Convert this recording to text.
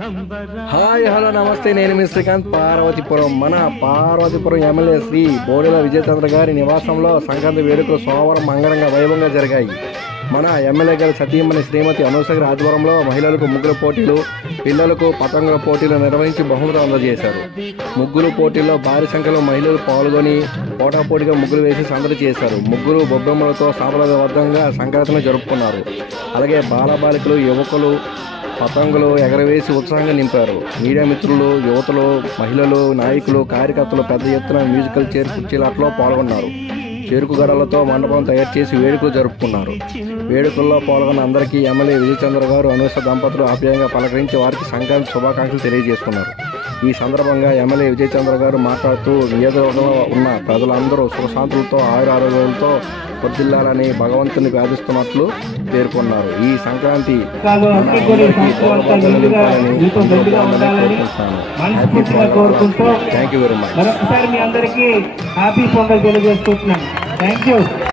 Hi hello నమస్తే, నేను మీ శ్రీకాంత్. పార్వతీపురం మన పార్వతీపురం ఎమ్మెల్యే శ్రీ బోడెల విజయచంద్ర గారి నివాసంలో సంక్రాంతి వేడుకలు సోమవారం అంగరంగ వైభవంగా జరిగాయి. మన ఎమ్మెల్యే గారి సతీమణి శ్రీమతి అనూసగర్ ఆధ్వర్యంలో మహిళలకు ముగ్గుల పోటీలు, పిల్లలకు పతంగుల పోటీలు నిర్వహించి బహుమతులు అందజేశారు. ముగ్గులు పోటీల్లో భారీ సంఖ్యలో మహిళలు పాల్గొని పోటాపోటీగా ముగ్గులు వేసి సందడి చేశారు. ముగ్గురు బొబ్బెమ్మలతో సాంప్రదాయబద్ధంగా సంక్రాంతిని జరుపుకున్నారు. అలాగే బాలబాలికలు, యువకులు పతంగులు ఎగరవేసి ఉత్సాహంగా నింపారు. మీడియా మిత్రులు, యువతలు, మహిళలు, నాయకులు, కార్యకర్తలు పెద్ద ఎత్తున మ్యూజికల్ చైర్ కుర్చీలాటలో పాల్గొన్నారు. చెరుకు గడలతో మండపం తయారు చేసి వేడుకలు జరుపుకున్నారు. వేడుకల్లో పాల్గొన్న అందరికీ ఎమ్మెల్యే విజయచంద్ర గారు, అనూస దంపతులు ఆప్యాయంగా పలకరించి వారికి సంక్రాంతి శుభాకాంక్షలు తెలియజేసుకున్నారు. ఈ సందర్భంగా ఎమ్మెల్యే విజయచంద్ర గారు మాట్లాడుతూ నియోజకవర్గంలో ఉన్న ప్రజలందరూ సుఖశాంతులతో ఆయురారోగ్యాలతో వర్ధిల్లాలని భగవంతుని ప్రార్థిస్తున్నట్లు పేర్కొన్నారు. ఈ Sankranti thank you very much. మరొకసారి మీ అందరికీ హ్యాపీ పొంగల్ తెలియజేసుకుంటున్నాను. Thank you.